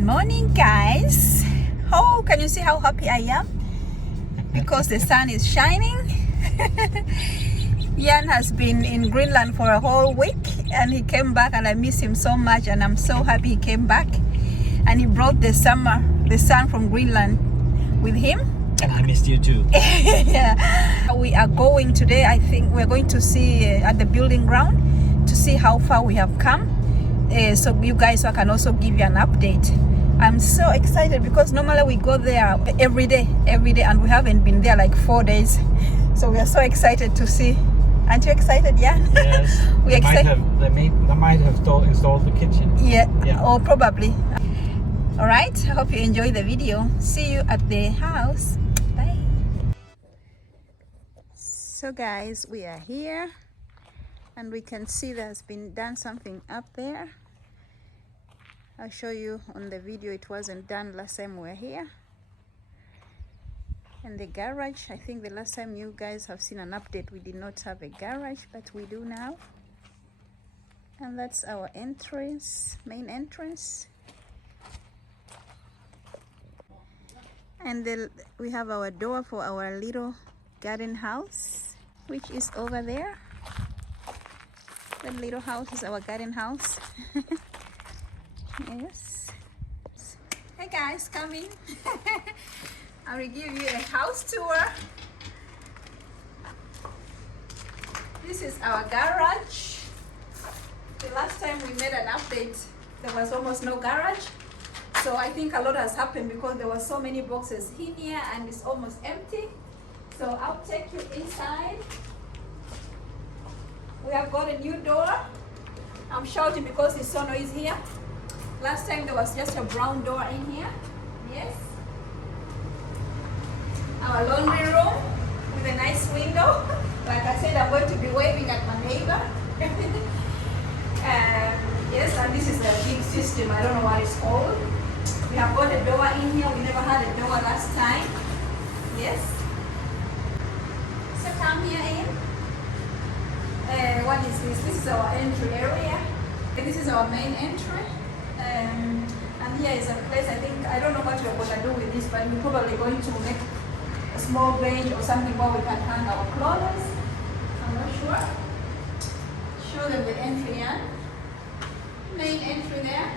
Morning, guys. Oh, can you see how happy I am? Because the sun is shining. Jan has been in Greenland for a whole week and he came back, and I miss him so much, and I'm so happy he came back and he brought the sun from Greenland with him. And I missed you too. Yeah. We are going today, I think we're going to see at the building ground to see how far we have come. So you guys can also give you an update. I'm so excited because normally we go there every day, and we haven't been there like 4 days. So we are so excited to see. Aren't you excited, Jan? Yes. We excited. They might have installed the kitchen. Yeah. Or probably. All right. I hope you enjoy the video. See you at the house. Bye. So guys, we are here, and we can see there's been done something up there. I'll show you on the video. It wasn't done last time we were here. And the garage, I think the last time you guys have seen an update, we did not have a garage, but we do now. And that's our entrance, main entrance. And we have our door for our little garden house, which is over there. That little house is our garden house. Yes. Hey guys, come in. I will give you a house tour. This is our garage. The last time we made an update, there was almost no garage. So I think a lot has happened because there were so many boxes in here and it's almost empty. So I'll take you inside. We have got a new door. I'm shouting because it's so noisy here. Last time there was just a brown door in here. Yes. Our laundry room with a nice window. Like I said, I'm going to be waving at my neighbor. Yes, and this is a big system. I don't know what it's called. We have got a door in here. We never had a door last time. Yes. So come here in. What is this? This is our entry area. This is our main entry. And here is a place, I don't know what we're going to do with this, but we're probably going to make a small bench or something where we can hang our clothes. I'm not sure. Show them the entry here. Main entry there.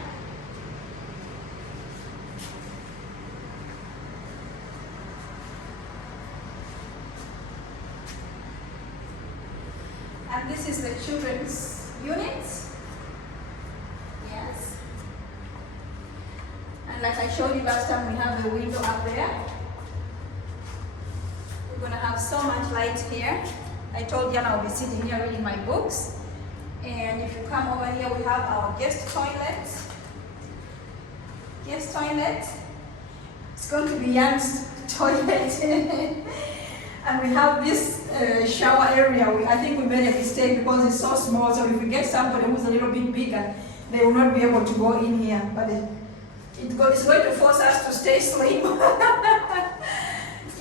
And this is the children's unit. Yes. And like I showed you last time, we have the window up there. We're going to have so much light here. I told Jan I'll be sitting here reading my books. And if you come over here, we have our guest toilet. Guest toilet. It's going to be Jan's toilet. And we have this shower area. I think we made a mistake because it's so small. So if we get somebody who's a little bit bigger, they will not be able to go in here. But it's going to force us to stay slim.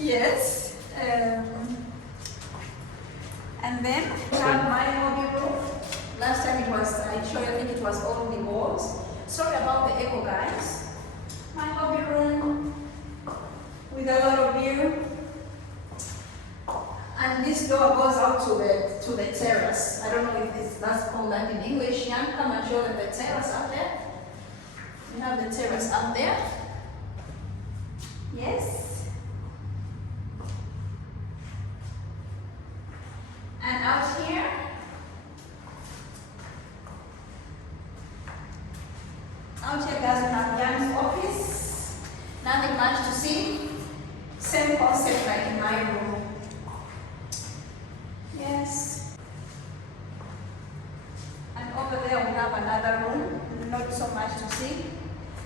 Yes. And then we have my hobby room. Last time I think it was all the walls. Sorry about the echo, guys. My hobby room with a lot of view. And this door goes out to the terrace. I don't know if that's called that in English. Jan, come and show them the terrace up there. We have the terrace up there. Yes. And out here, doesn't have Jan's office. Nothing much to see. Same concept like in my room. Yes. And over there we have another room. Not so much to see.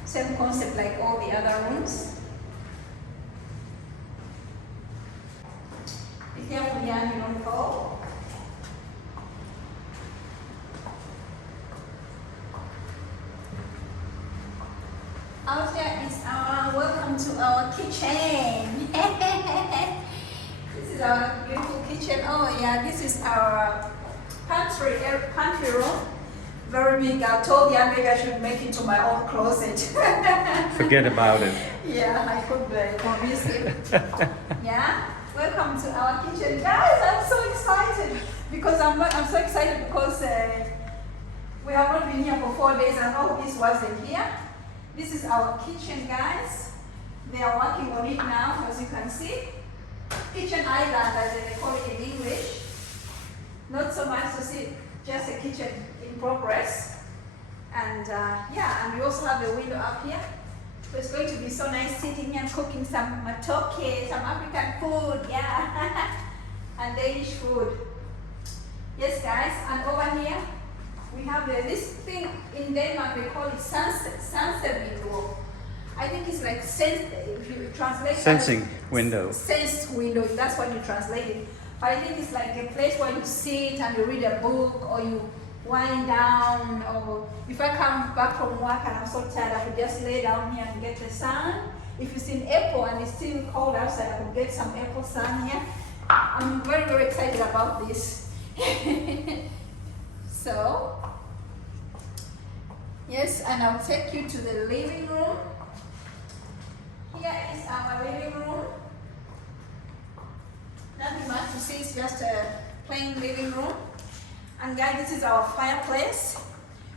Same concept like all the other rooms. Be careful, Jan, you don't fall. Out there is our welcome to our kitchen. This is our beautiful kitchen. Oh yeah, this is our pantry room. Very big. I told Jan maybe I should make it to my own closet. Forget about it. Yeah, I could convince him. Yeah, welcome to our kitchen, guys. I'm so excited because I'm so excited because we have not been here for 4 days. I know this wasn't here. This is our kitchen, guys. They are working on it now, as you can see. Kitchen island, as they call it in English. Not so much to see, just a kitchen in progress. And yeah, and we also have a window up here. So it's going to be so nice sitting here and cooking some matoke, some African food, yeah, and Danish food. Yes, guys, and over here we have this thing in Denmark, they call it sunset window. I think it's like if you translate Sensing window. Sense window, if that's what you translate it. But I think it's like a place where you sit and you read a book or you wind down, or if I come back from work and I'm so tired, I could just lay down here and get the sun. If it's in April and it's still cold outside, I could get some April sun here. I'm very, very excited about this. So, yes, and I'll take you to the living room. Here is our living room. Nothing much to see, it's just a plain living room. And guys, this is our fireplace.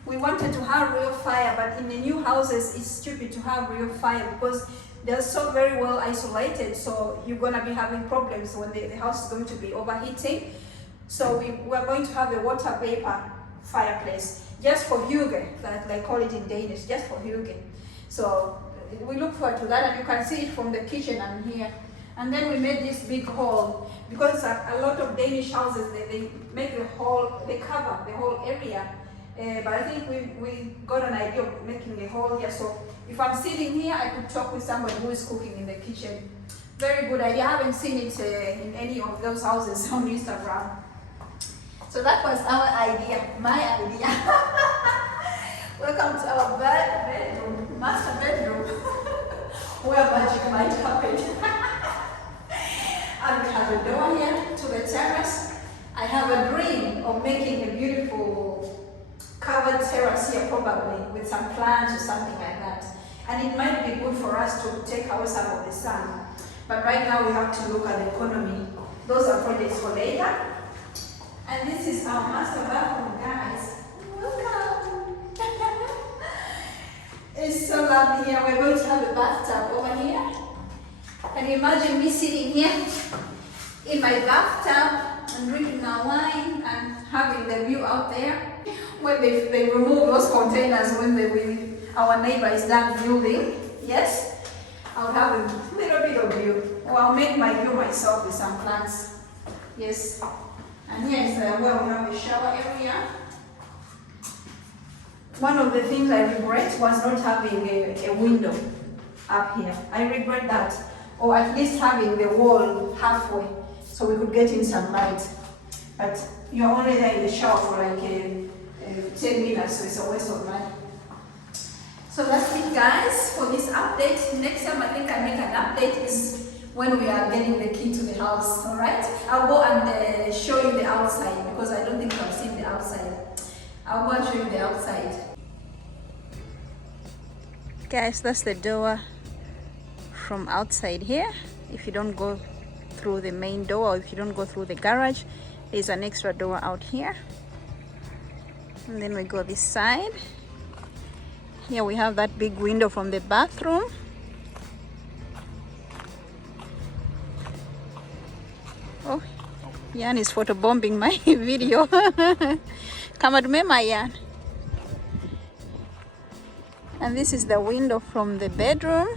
We wanted to have real fire, but in the new houses, it's stupid to have real fire because they're so very well isolated. So you're gonna be having problems when the house is going to be overheating. So we're going to have a water vapor fireplace, just for hygge, that they call it in Danish, just for hygge. So we look forward to that, and you can see it from the kitchen and here. And then we made this big hall, because a lot of Danish houses, they make the hall, they cover the whole area. But I think we got an idea of making a hall here. So if I'm sitting here, I could talk with somebody who is cooking in the kitchen. Very good idea. I haven't seen it in any of those houses on Instagram. So that was our idea, my idea. Welcome to our bedroom, master bedroom, where magic might happen. And we have a door here to the terrace. I have a dream of making a beautiful covered terrace here, probably with some plants or something like that. And it might be good for us to take away some of the sun. But right now we have to look at the economy. Those are projects for later. And this is our master bathroom, guys. Welcome. It's so lovely here. We're going to have a bathtub over here. Can you imagine me sitting here in my bathtub and drinking our wine and having the view out there? When they remove those containers, when our neighbor is done building, yes, I'll have a little bit of view. Or I'll make my view myself with some plants. Yes. And here is where we have a shower area. One of the things I regret was not having a window up here. I regret that. Or at least having the wall halfway so we could get in some light. But you're only there in the shower for like 10 minutes, so it's a waste of money. So that's it, guys, for this update. Next time I think I make an update is when we are getting the key to the house, all right? I'll go and show you the outside because I don't think I've seen the outside. I'll go and show you the outside. Guys, that's the door from outside here. If you don't go through the main door or if you don't go through the garage, there's an extra door out here. And then we go this side. Here we have that big window from the bathroom. Oh, Jan is photobombing my video. Kama tumema Jan. And this is the window from the bedroom.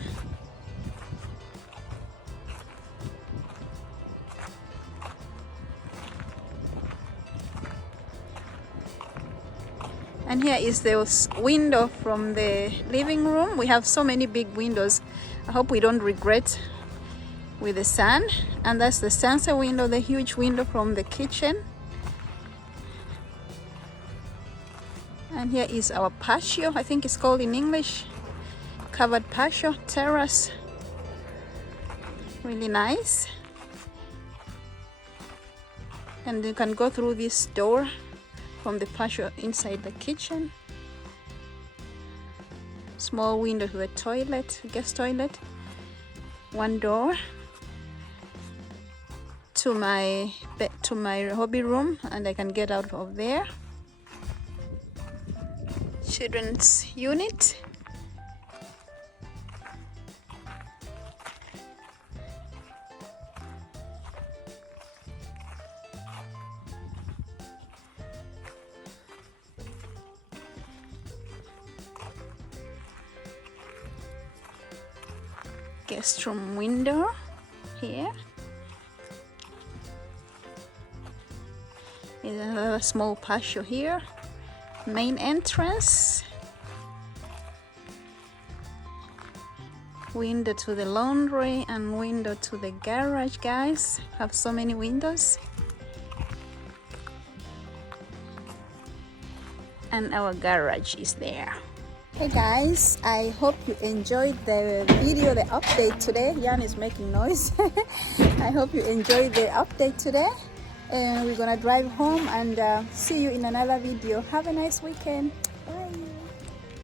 And here is the window from the living room. We have so many big windows. I hope we don't regret with the sun. And that's the sunset window, the huge window from the kitchen. And here is our patio, I think it's called in English. Covered patio, terrace. Really nice. And you can go through this door from the patio inside the kitchen. Small window to the toilet, guest toilet. One door to my hobby room, and I can get out of there. Children's unit. Guest room window here. There's another small patio here. Main entrance. Window to the laundry and window to the garage, guys. Have so many windows. And our garage is there. Hey guys, I hope you enjoyed the video, the update today. Jan is making noise. I hope you enjoyed the update today. And we're gonna drive home and see you in another video. Have a nice weekend. Bye.